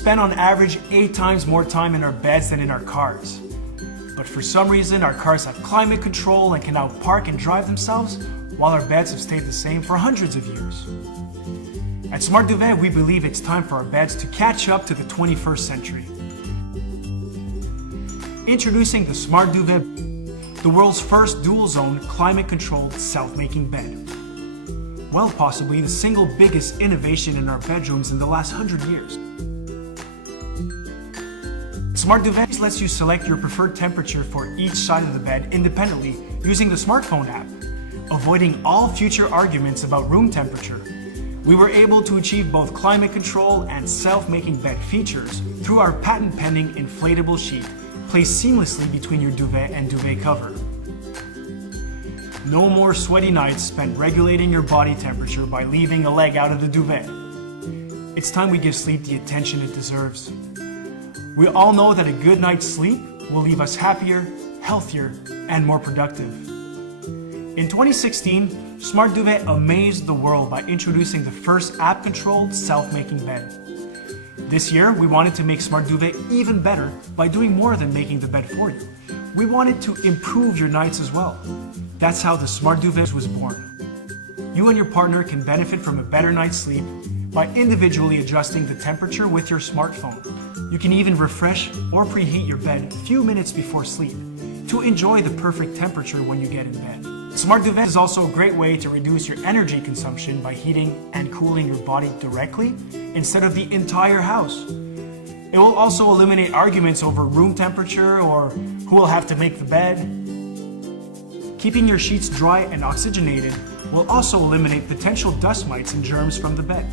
spend on average 8 times more time in our beds than in our cars. But for some reason, our cars have climate control and can now park and drive themselves, while our beds have stayed the same for hundreds of years. At Smart Duvet, we believe it's time for our beds to catch up to the 21st century. Introducing the Smart Duvet, the world's first dual-zone, climate-controlled, self-making bed. Well, possibly the single biggest innovation in our bedrooms in the last 100 years. Smart Duvet lets you select your preferred temperature for each side of the bed independently using the smartphone app, avoiding all future arguments about room temperature. We were able to achieve both climate control and self-making bed features through our patent-pending inflatable sheet placed seamlessly between your duvet and duvet cover. No more sweaty nights spent regulating your body temperature by leaving a leg out of the duvet. It's time we give sleep the attention it deserves. We all know that a good night's sleep will leave us happier, healthier, and more productive. In 2016, Smart Duvet amazed the world by introducing the first app-controlled self-making bed. This year, we wanted to make Smart Duvet even better by doing more than making the bed for you. We wanted to improve your nights as well. That's how the Smart Duvet was born. You and your partner can benefit from a better night's sleep by individually adjusting the temperature with your smartphone. You can even refresh or preheat your bed a few minutes before sleep to enjoy the perfect temperature when you get in bed. Smart Duvet is also a great way to reduce your energy consumption by heating and cooling your body directly instead of the entire house. It will also eliminate arguments over room temperature or who will have to make the bed. Keeping your sheets dry and oxygenated will also eliminate potential dust mites and germs from the bed.